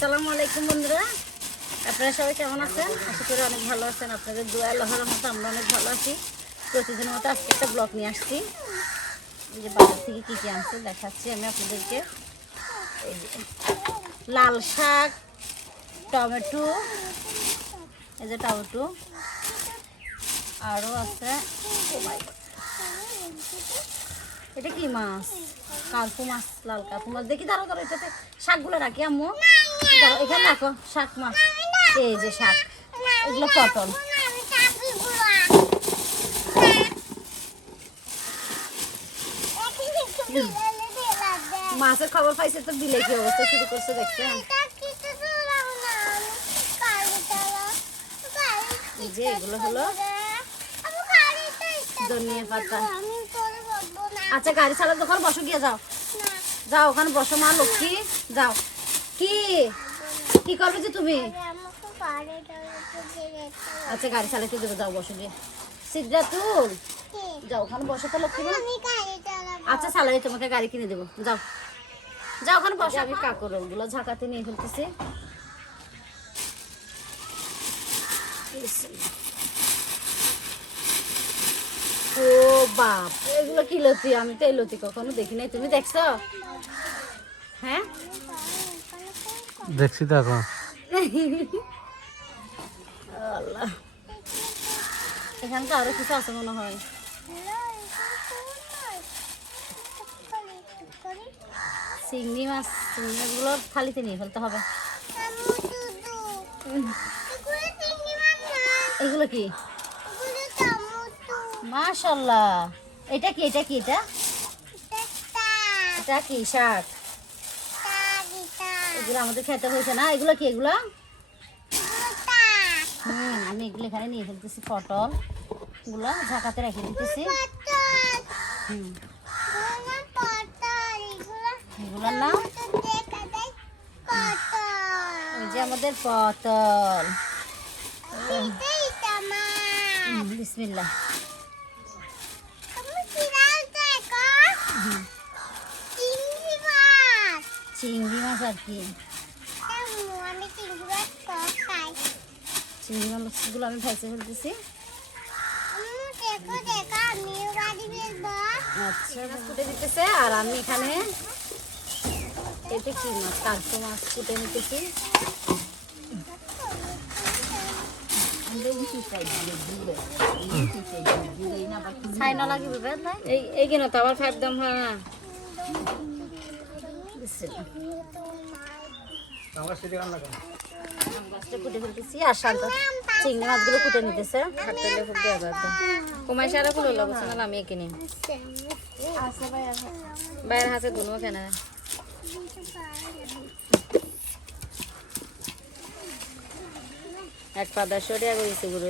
আসসালামু আলাইকুম বন্ধুরা, আপনারা সবাই কেমন আছেন? আশা করি অনেক ভালো আছেন। আপনাদের দোয়া আল্লাহর রহমতে আমরা অনেক ভালো আছি। প্রতিদিনের মতো আজকে একটা ব্লগ নিয়ে আসছি। এই যে বাজার থেকে কী কী আনছে দেখাচ্ছি আমি আপনাদেরকে। এই যে লাল শাক, টমেটো, এই যে টমেটো, আরও আছে এটা কি মাছ, কার্পু মাছ, লাল কার্পু মাছ। দেখি দাঁড়ো দাঁড়ো, এটাতে শাকগুলো রাখি আম্মু, দাঁড়ো এখানে রাখো শাক মাছ। এই যে শাক, এগুলো পটল। মাছের খবর পাইছে তো দিলে কি অবস্থা শুরু করছে দেখছেন। এই যে এগুলো হলো ধনিয়া পাতা। আচ্ছা গাড়ি চালার দোকান বসো, গিয়ে যাও যাও ওখানে বসো মা লক্ষ্মী, যাও। কি কি করবে যে তুমি? আচ্ছা গাড়ি চালাতে দেবো, যাও বসো গিয়ে। সিদ্ধা তুল, যাও ওখানে বসো তো লক্ষ্মী। আচ্ছা চালাই, তোমাকে গাড়ি কিনে দেবো, যাও যাও ওখানে বসো। আমি কাকর ওগুলো ঝাঁকাতে নিয়ে ফেলতেছি। ও বাপ, এগুলো কি লতি? আমি তো এই লতি কখনো দেখি নাই, তুমি দেখছো? হ্যাঁ দেখছি তো এখন। আল্লাহ, এখানে তো আরো কিছু আছে মনে হয়। চিংড়ি মাছ, চিংড়ি মাছগুলো থালিতে নিয়ে ফেলতে হবে। এগুলো কি? মাশাআল্লাহ, এটা কি? এটা কি? এটা কি শাক? এগুলো আমাদের খেতে হয়েছে না। এগুলো কি? এগুলো আমি এগুলো এখানে নিয়ে ফেলতেছি। পটল গুলো ঝাঁকাতে রেখে দিতেছি। এগুলোর নাম এই যে আমাদের পটল। বিসমিল্লাহ। চিংড়ি মাছ আর কি? চিংড়ি মাছগুলো আমি ভাইসে ফেলতেছি। আচ্ছা মাছ কুটে দিতেছে আর আমি এখানে এটা কি মাছ? কার্পু মাছ কুটে নিতেছি। এই কেন তো আবার ফাইভ দাম হয় না। কুটে ফেলতেছি আর শান্ত চিংড়ি মাছগুলো কুটে নিতেছে। কুমাই সারা ফুল হলো বলছে না, আমি কিনি বাইরের হাতে দুনো কেন এক পাতা সরিয়া গেছে গুলো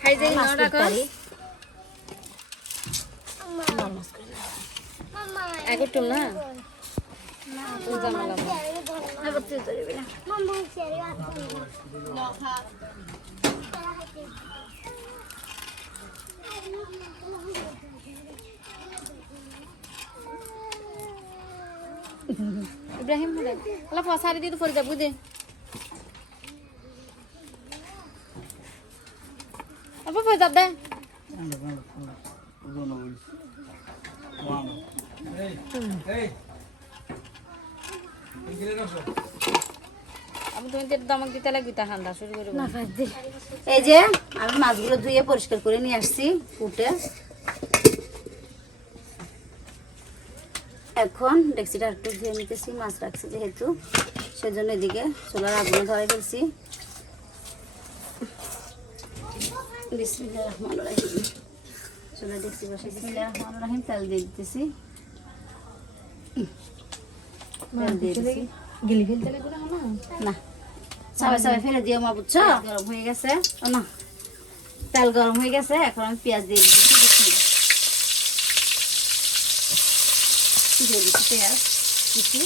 খাই যাই না রাখি একটুম না ইব্রাহিম সারি দিয়ে তো পরে যাবো দে। অল্প পরে যাব দে। এই যে আমি মাছগুলো ধুয়ে পরিষ্কার করে নিয়ে আসছি কুটে। এখন ডেক্সিটা একটু ধুয়ে নিতেছি, মাছ রাখছি যেহেতু সেজন্য এদিকে চুলার আগুনে ধরে ফেলছি। বিসমিল্লাহির রহমানির রহিম। চুলা ডেক্সি বসে বিসমিল্লাহির রহমানির রহিম। তেল দিয়ে দিতেছি। না সবাই সবাই ফেলে দিও মা, বুঝছো? গরম হয়ে গেছে না, তেল গরম হয়ে গেছে। এখন আমি পেঁয়াজ দিয়ে দিচ্ছি। দিয়ে দিচ্ছি পেঁয়াজ কুচি,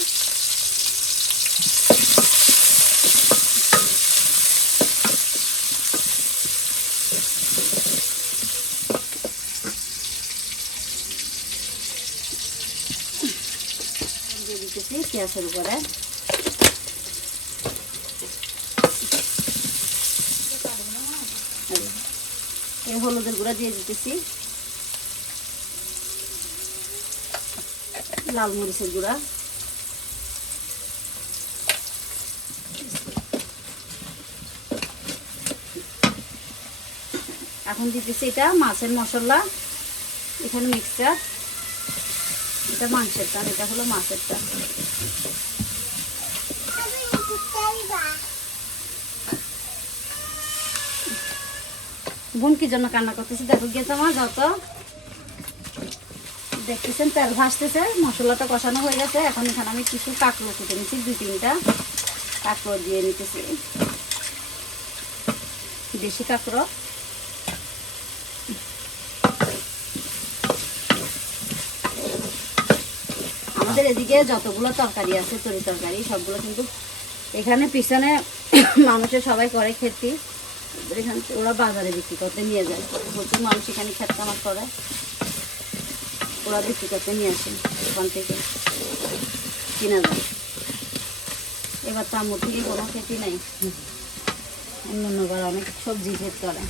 দিয়ে দিতেছি পেঁয়াজের উপরে হলুদের গুঁড়া দিয়ে দিতেছি, লাল মরিচের গুঁড়া, এখন দিতেছি এটা মাছের মশলা, এখানে মিক্সচার, এটা মাংসেরটা, এটা হলো মাছেরটা। বোন কি জন্য কান্না করতেছি দেখো গেছে আমার, যত দেখতেছেন তেল ভাসতেছে, মশলাটা কষানো হয়ে গেছে। এখন এখানে আমি কিছু কাঁকড়ো কুটে নিচ্ছি, 2-3টা কাঁকড়ো দিয়ে নিতেছি, দেশি কাঁকড়ো। আমাদের এদিকে যতগুলো তরকারি আছে, তরি তরকারি সবগুলো কিন্তু এখানে পিছনে মানুষের সবাই করে খেতে, এখানে ওরা বাজারে বিক্রি করতে নিয়ে যায়, প্রচুর মানুষ এখানে খেত কামার করে, ওরা বিক্রি করতে নিয়ে আসে, ওখান থেকে কিনা যায়। এবার তো আমার থেকে কোনো খেতে নেই, অন্যবার অনেক সবজি ক্ষেত করে।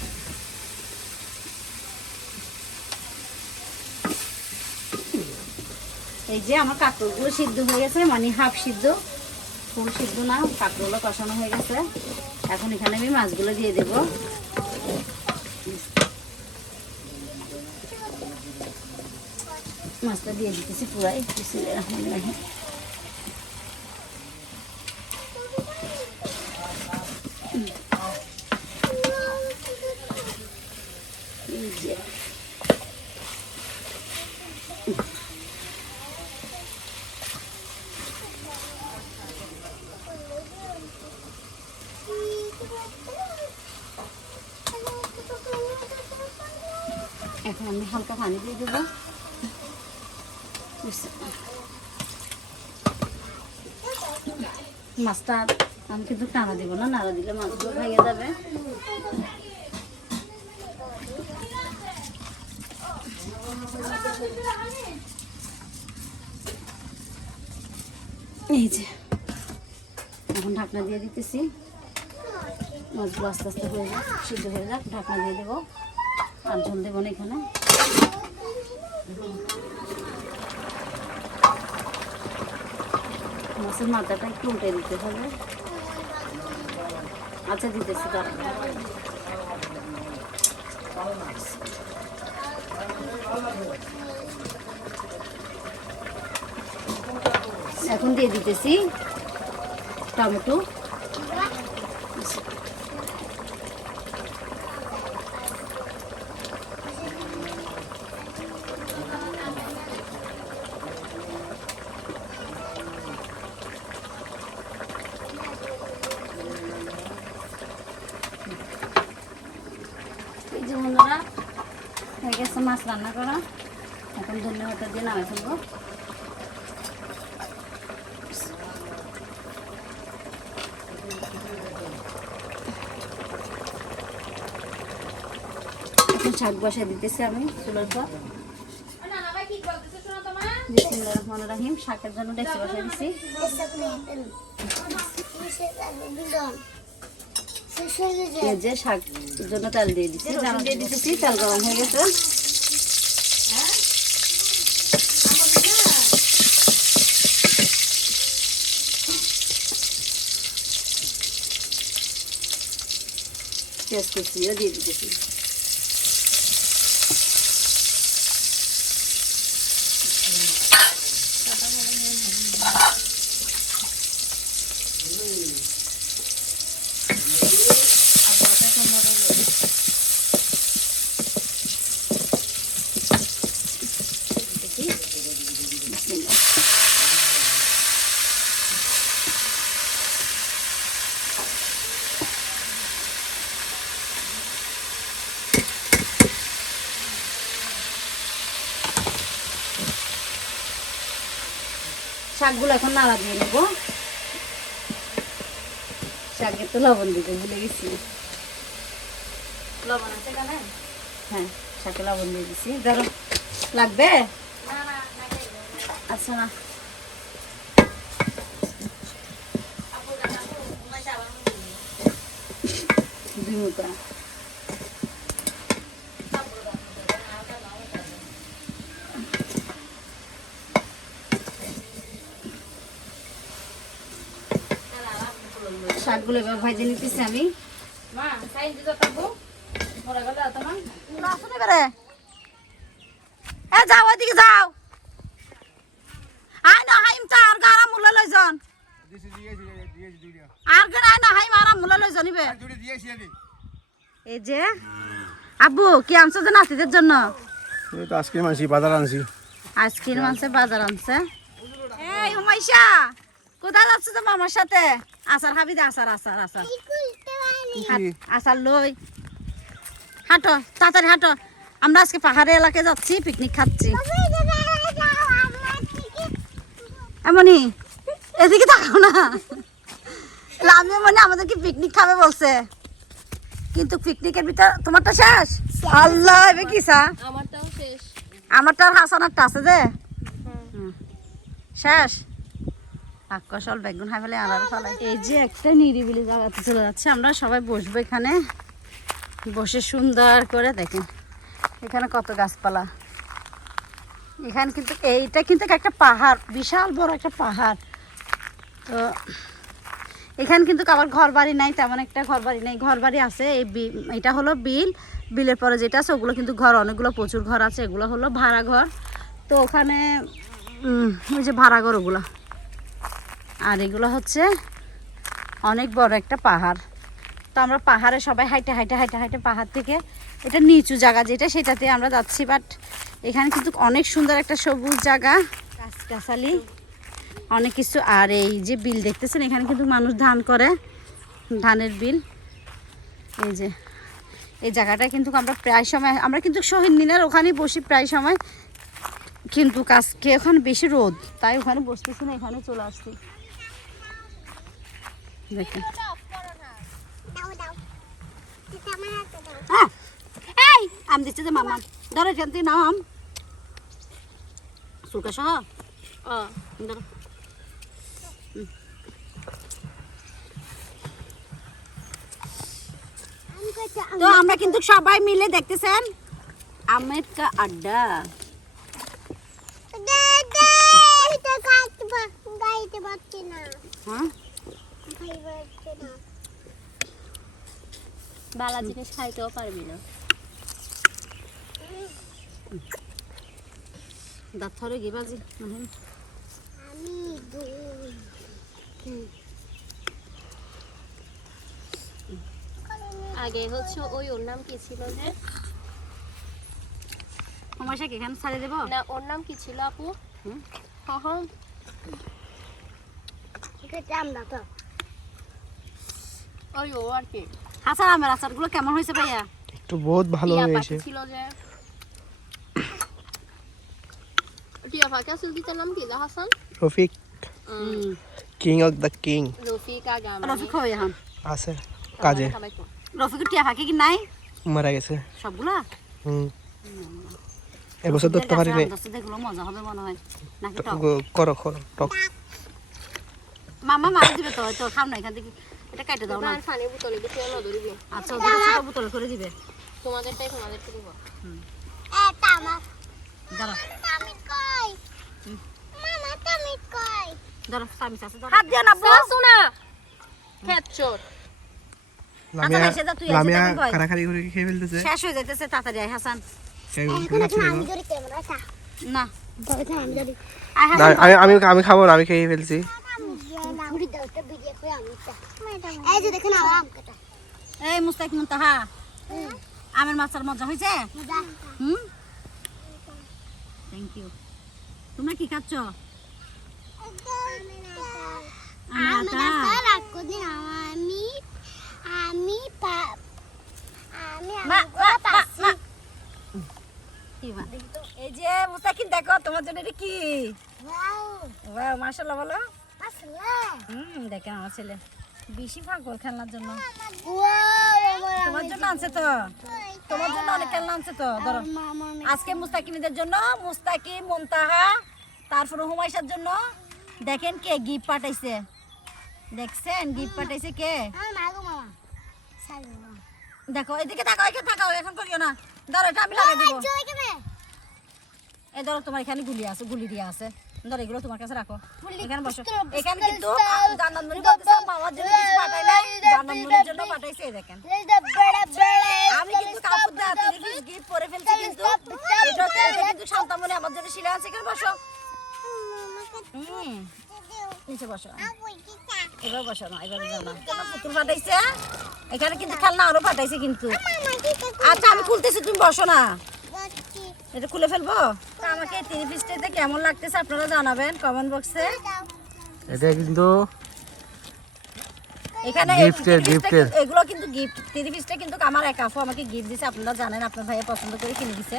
এই যে আমার কাঁকড়গুলো সিদ্ধ হয়ে গেছে, মানে হাফ সিদ্ধ, ফুল সিদ্ধ না, কাঁকড়গুলো কষানো হয়ে গেছে। এখন এখানে আমি মাছগুলো দিয়ে দেব, মাছটা দিয়ে দিতেছি পুরাই, বিসমিল্লাহির রহমানির রহিম। এখন আমি হালকা পানি দিয়ে দেবো, মাছটা আমি কিন্তু নাড়া দেবো না, নাড়া দিলে মাছগুলো ভেঙে যাবে। এই যে এখন ঢাকনা দিয়ে দিতেছি, মাছগুলো আস্তে আস্তে হয়ে যাক, সিদ্ধ হয়ে যাক, ঢাকনা দিয়ে দেবো, আর ঝোল দেবো না এখানে। মাছের মাথাটা একটু উল্টে দিতে হবে, আচ্ছা দিতেছি তারা। এখন দিয়ে দিতেছি টমেটো, এই যে বন্ধুরা হয়ে গেছে মাছ রান্না করা। এখন ধনিয়া পাতা দিয়ে নামে ফেলবো। এখন শাক বসাই দিতেছি আমি চুলার পর। বিসমিল্লাহির রহমানির রহিম। শাকের জন্য ডেকচি বসাই দিচ্ছি। এই যে শাকের জন্য তেল দিয়ে দিচ্ছি, দিয়ে দিতেছি, তেল গরম হয়ে গেছে। পেঁয়াজ কুচিও দিয়ে দিতেছি। শাকগুলো এখন নাড়া দিয়ে নেবো। শাকে তো লবণ দিতে ভুলে গেছি। লবণ আছে কেন? হ্যাঁ, শাকে লবণ দিয়ে দিছি। ধরো লাগবে? আচ্ছা না, দিমুটা শাকগুলো এবার ভাজে নিতেছি আমি। যাও ওদিকে যাও। আই না হাইম চার গারা মুলা লই যান। আর কে আই না হাইম আরাম মুলা লই জানিবে। এই যে আব্বু কি আনছো যে নাতিদের জন্য? এই তো আইসক্রিম আনছি, বাজার আনছি। আইসক্রিম আনছে, বাজার আনছে। এই উমাইশা কোথায় যাচ্ছ তো মামার সাথে? আচার খাবি দে, আচার আচার আচার আচার লই। হাঁটো তাড়াতাড়ি হাঁটো। আমরা আজকে পাহাড়ি এলাকায় যাচ্ছি, পিকনিক খাচ্ছি। এমনই এদিকে তাকাও না। আমি মানে আমাদেরকে পিকনিক খাবে বলছে, কিন্তু পিকনিকের ভিতর তোমারটা শেষ। আল্লাহ এবে কি চা? আমারটাও শেষ। আমারটা আর হাসানারটা আছে যে শেষ। আকশল বেগুন খাই ফেলে আনার ফেলে। এই যে একটা নিরিবিলি জায়গাতে চলে যাচ্ছে, আমরা সবাই বসবো এখানে। বসে সুন্দর করে দেখেন এখানে কত গাছপালা। এখানে কিন্তু এইটা কিন্তু একটা পাহাড়, বিশাল বড় একটা পাহাড়। তো এখানে কিন্তু আবার ঘর বাড়ি নাই, তেমন একটা ঘর বাড়ি নেই। ঘর বাড়ি আছে এই এটা হলো বিল, বিলের পরে যেটা আছে ওগুলো কিন্তু ঘর, অনেকগুলো প্রচুর ঘর আছে। এগুলো হলো ভাড়া ঘর। তো ওখানে ওই যে ভাড়া ঘর ওগুলো। আর এগুলো হচ্ছে অনেক বড় একটা পাহাড়। তো আমরা পাহাড়ে সবাই হাইটে হাইটে হাইটে হাইটে পাহাড় থেকে, এটা নিচু জায়গা যেটা সেটাতে আমরা যাচ্ছি। বাট এখানে কিন্তু অনেক সুন্দর একটা সবুজ জায়গা, গাছগাছালি অনেক কিছু। আর এই যে বিল দেখতেছেন, এখানে কিন্তু মানুষ ধান করে, ধানের বিল। এই যে এই জায়গাটা কিন্তু আমরা প্রায় সময়, আমরা কিন্তু শহীদ মিনার ওখানেই বসি প্রায় সময়, কিন্তু আজকে ওখানে বেশি রোদ, তাই ওখানে বসতেছি না, এখানে চলে আসছি। দেখেন এই আম দিচ্ছে যে মামা, ধরো এখান থেকে নাও আম সুলকা সহ। ধরো তো আমরা কিন্তু সবাই মিলে দেখতেছেন আমের কা আড্ডা। বালা জিনিস খাইতেও পারবি না। দাঁত ধরে গিয়ে বাজি আগে হচ্ছে ওই ওর নাম কি ছিল যে? সমস্যা কি এখানে ছাড়িয়ে দেবো না, ওর নাম কি ছিল আপু? হ্যাঁ ওই ও আর কি। হাসান আমের আচারগুলো কেমন হয়েছে ভাইয়া? একটু বহুত ভালো হয়েছে। ছিল যে টিয়া পাখি আসল কি, তার নাম কি? Hasan Rafiq, king of the king. Rafiq আগাম রফিক হবে এখন আছে কাজে। রফিকের টিয়া ফাঁকি কি নাই? মারা গেছে সবগুলা। এবছর ধরতে পারি নাই। দেখলো মজা হবে মনে হয় নাকি? টক করো করো টক। মামা মারা দিবে তো, তো খাম না এখান থেকে, এটা কেটে দাও না। আর পানি বোতলে দিতে হলো ধরবি। আচ্ছা ওদের ছোট বোতল করে দিবে। তোমাদেরটাই তোমাদেরকে দিব। ধরো ধরো সামিস আছে, ধরো। হাত দিয়া না বসো না খেচ্চর। লামিয়া আচ্ছা, ভাই, তুই এসে লামিয়া দেখুন ভাই। কারাকারি করে খেয়ে ফেলতেছে। শেষ হয়ে যাইতেছে, তাড়াতাড়ি আয় হাসান। না আয় না, হাসান। আমি খাবো না, আমি খেয়ে ফেলছি। এই মুস্তাক মুনতাহা, আমের মাছের মজা হয়েছে? Thank you. তোমরা কি খাচ্ছ? এই যে মুস্তাকিন দেখো তোমার জন্য এটা কি? ওয়াও মাশাআল্লাহ বলো দেখেন আমার ছেলে বেশি পাগল খেলনার জন্য তোমার জন্য আনছে তো তোমার জন্য অনেক খেলনা আনছে তো ধরো আজকে মুস্তাকিমদের জন্য মুস্তাকিম মুনতাহা তারপরে হুমায়শার জন্য দেখেন কে গিফট পাঠাইছে দেখছেন গিফট পাঠাইছে কে দেখো এদিকে তাকাও এখানে তাকাও এখন করিও না ধরো এটা আমি লাগাই দিব এই ধরো তোমার এখানে গুলি আছে গুলি দিয়া আছে ধরো এগুলো তোমার কাছে রাখো এখানে বসো এখানে কিন্তু জান্নাত মনি বলতেছে মামার জন্য কিছু পাঠাই নাই জান্নাত মনির জন্য পাঠাইছে এই দেখেন আমি কিন্তু কাপড় দা তুমি গিফট পরে ফেলছি কিন্তু এটা কিন্তু শান্তামনি আমার জন্য শিলা আছে এখানে বসো নিচে বসো এবার বসো না এবার জানা পুতুল পাঠাইছে এখানে কিন্তু খেলনা আরো পাঠাইছে কিন্তু আচ্ছা আমি খুলতেছি তুমি বসো না এটা খুলে ফেলবো তো আমাকে 3 পিসটাতে কেমন লাগতেছে আপনারা জানাবেন কমেন্ট বক্সে এটা কিন্তু এখানে গিফটের এগুলো কিন্তু গিফট 3 পিসটা কিন্তু আমার এক আপু আমাকে গিফট দিয়েছে আপনারা জানেন আপনার ভাইয়া পছন্দ করে কিনে দিয়েছে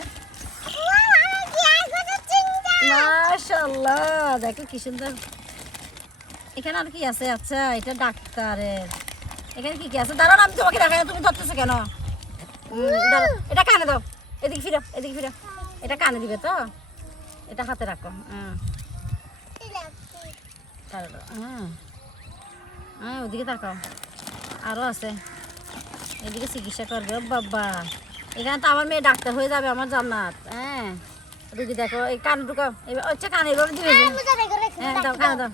মাশাআল্লাহ দেখো কি সুন্দর এখানে আর কি আছে আচ্ছা এটা ডাক্তারের এখানে কি কি আছে দাঁড়ান আমি তোমাকে দেখাই তুমি ধরতেছো কেন দাঁড়াও এটা কানে দাও এদিকে ফিরো এটা কানে দিবে তো এটা হাতে রাখো ওদিকে তাকাও আরো আছে এদিকে চিকিৎসা করবে বাবা এখানে তো আমার মেয়ে ডাক্তার হয়ে যাবে আমার জান্নাত হ্যাঁ রুগী দেখো এই কান ঢুকাও এবার আচ্ছা কানে এবার দিবে হ্যাঁ দাও কানে দাও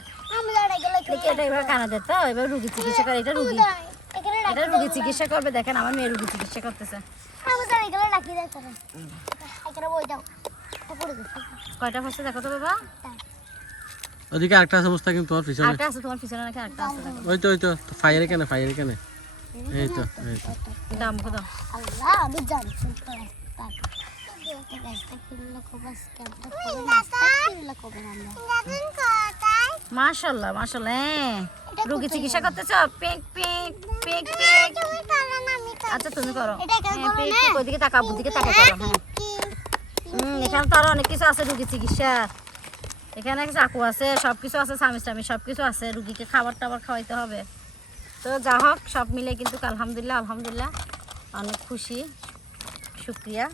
দেখি এটা এবার কানে দে তো এবার রুগী চিকিৎসা করে এটা রুগী চিকিৎসা করবে দেখেন আমার মেয়ে রুগী চিকিৎসা করতেছে কয়টা হচ্ছে দেখো তো বাবা ওদিকে আরেকটা আছে মুস্তাকিম তোমার পিছনে আরেকটা আছে তোমার পিছনে নাকি আরেকটা আছে দেখো ওই তো ফায়ারে কেন এই তো দাম কত আল্লাহ আমি জানছি মাশাআল্লাহ রোগী চিকিৎসা করতেছ পিক আচ্ছা তুমি করো ওইদিকে তাকাও বুদিকে তাকাও করো এখানে তো আরো অনেক কিছু আছে রোগী চিকিৎসা এখানে চাকু আছে সবকিছু আছে সামিস সবকিছু আছে রুগীকে খাবার টাবার খাওয়াইতে হবে তো যা হোক সব মিলে কিন্তু আলহামদুলিল্লাহ অনেক খুশি শুকরিয়া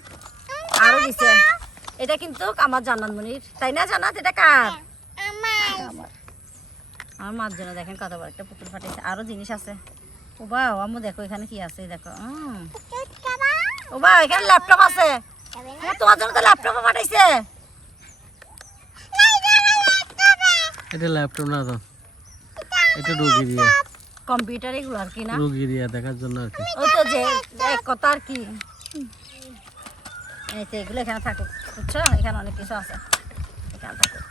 আরো দিছে এটা কিন্তু আমার জান্নাত মনির তাই না জান্নাত এটা কার আমার মার জন্য দেখেন কত বড় একটা পুতুল ফাটাইছে আরো জিনিস আছে ও বাবা আম্মু দেখো এখানে কি আছে দেখো ও বাবা এখানে ল্যাপটপ আছে তোমার জন্য তো ল্যাপটপ পাঠাইছে এটা ল্যাপটপ না তো এটা রোগী দিয়া কম্পিউটার এগুলো আর কি না রোগী দিয়া দেখার জন্য আর কি ওই তো যে এক কথা আর কি এই তো এগুলো এখানে থাকুক বুঝছো এখানে অনেক কিছু আছে এখানে থাকুক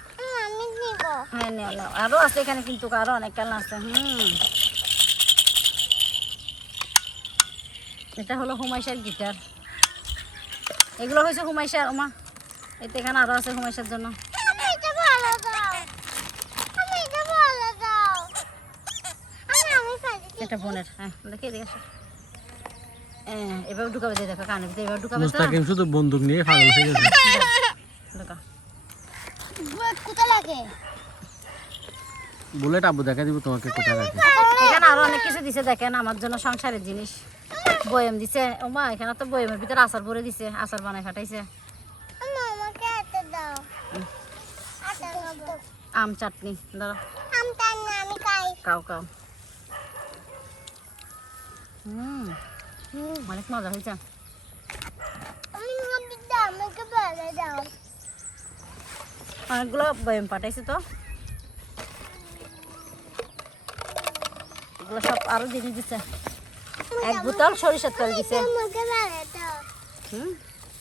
হ্যাঁ নাও আরো আছে এখানে কিন্তু আরো অনেক খেলনা আছে এটা হলো হুমায়শার গিটার এগুলো হয়েছে হুমায়শার ওমা এতে এখানে আরো আছে হুমায়শার জন্য এটা বোনের হ্যাঁ দেখে দেখে এবার ঢুকাবে দেখো কানে ভিতরে এবার ঢুকাবে মুস্তাকিম শুধু বন্দুক নিয়ে পাগল হয়ে গেছে ঢুকা কোথায় লাগে বুলেট আবু দেখা দিব তোমাকে কোথায় রাখে এখানে আরো অনেক কিছু দিছে দেখেন আমার জন্য সংসারের জিনিস বয়ম দিছে ওমা এখানে তো বয়মের ভিতরে আচার ভরে দিছে আচার বানায় খাটাইছে আমাকে হাতে দাও আম চাটনি ধরো আমটা না আমি খাই কাও অনেক মজা হয়েছে আমি নবী দাও আমাকে বলে দাও অনেকগুলো বয়ম পাঠাইছে তো এগুলো সব আরো জিনিস দিচ্ছে এক বোতল সরিষার তেল দিছে আমাকে বলে দাও হুম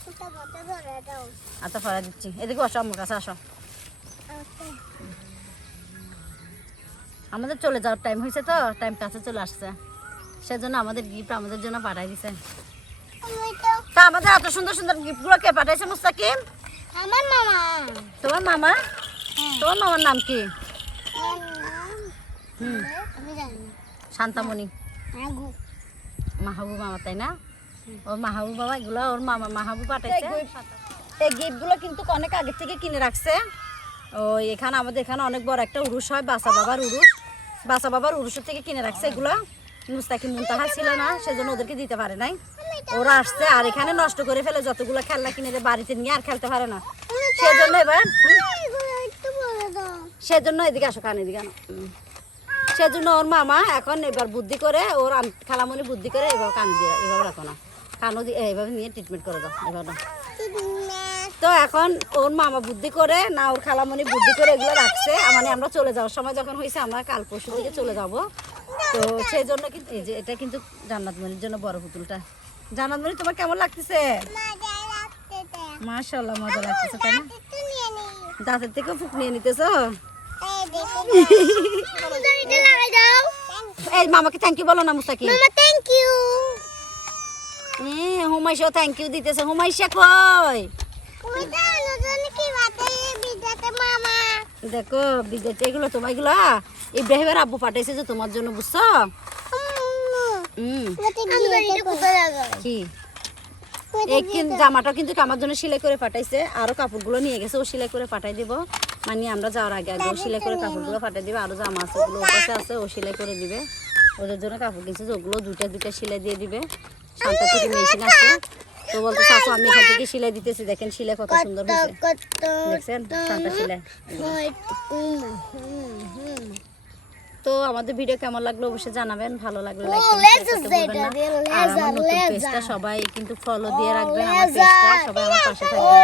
ওটা বলে দাও আচ্ছা ফরা দিচ্ছি এদিকে আসো আমার কাছে আসো আমাদের চলে যাওয়ার টাইম হয়েছে তো টাইম কাছে চলে আসছে সেজন্য আমাদের গিফট আমাদের জন্য পাঠাই দিছে তা আমাদের এত সুন্দর গিফটগুলো কে পাঠাইছে মুস্তাকিম আমার মামা তোমার মামা তোমার মামার নাম কি আমি জানি না শান্তামণি আগু মাহাবু মামা তাই না ওর মাহাবু বাবা এগুলো ওর মামা মাহাবু পাঠাইছে এই গিফটগুলো কিন্তু অনেক আগে থেকে কিনে রাখছে ওই এখানে আমাদের এখানে অনেক বড় একটা উরুস হয়, বাসা বাবার উরুসের থেকে কিনে রাখছে এগুলো। মুস্তাকিম মুনতাহা ছিল না, সেজন্য ওদেরকে দিতে পারে নাই। ওরা আসছে আর এখানে নষ্ট করে ফেলে, যতগুলো খেলনা কিনে দেয় বাড়িতে নিয়ে আর খেলতে পারে না, সেজন্য এবার সেজন্য এদিকে আসো, কান এদিকে আনো। সেজন্য ওর মামা এখন এবার বুদ্ধি করে, ওর খালামণি বুদ্ধি করে এবার কান দিয়ে এভাবে রাখো না, কানও দিয়ে এইভাবে নিয়ে ট্রিটমেন্ট করে দাও এভাবে। তো এখন ওর মামা বুদ্ধি করে না, ওর খালামণি বুদ্ধি করে এগুলো রাখছে, মানে আমরা চলে যাওয়ার সময় যখন হয়েছে, আমরা কাল পরশু দিকে চলে যাব। তো সেই জন্য কিন্তু এই যে এটা কিন্তু জান্নাতমণির জন্য বড় পুতুলটা। জান্নাতমণি তোমার কেমন লাগতেছে? মাশাআল্লাহ মজা লাগতেছে, তাই না? দাঁতের থেকে ফুক নিয়ে নিতেছো। এই মামাকে থ্যাংক ইউ বলো না Mustakim. Thank you. Humaisha thank you দিতেছে। হুমাইশা কই? দেখো বিদেতে এগুলো তোমার, এগুলো ইব্রাহিমের আব্বু পাঠাইছে যে তোমার জন্য, বুঝছো? কি এই কিন্তু জামাটা কিন্তু আমার জন্য সেলাই করে পাঠাইছে, আরো কাপড়গুলো নিয়ে গেছে, ও সেলাই করে পাঠাই দিব। মানে আমরা যাওয়ার আগে আগে ও সেলাই করে কাপড়গুলো পাঠাই দিবে। আরো জামা আছে, ওগুলো ওর কাছে আছে, ও সেলাই করে দিবে। ওদের জন্য কাপড় কিনছে, ওগুলো দুইটা সেলাই দিয়ে দিবে। শান্তা থেকে মেশিন আছে, তো বলতে চাচু আমি এখান থেকে সেলাই দিতেছি, দেখেন সেলাই কত সুন্দর হয়েছে, দেখছেন শান্তা সেলাই। তো আমাদের ভিডিও কেমন লাগলো অবশ্যই জানাবেন, ভালো লাগলে লাইক করতে ভুলবেন না। আর আমার নতুন পেজটা সবাই কিন্তু ফলো দিয়ে রাখবেন, আমার পেজটা সবাই আমার পাশে থাকবেন।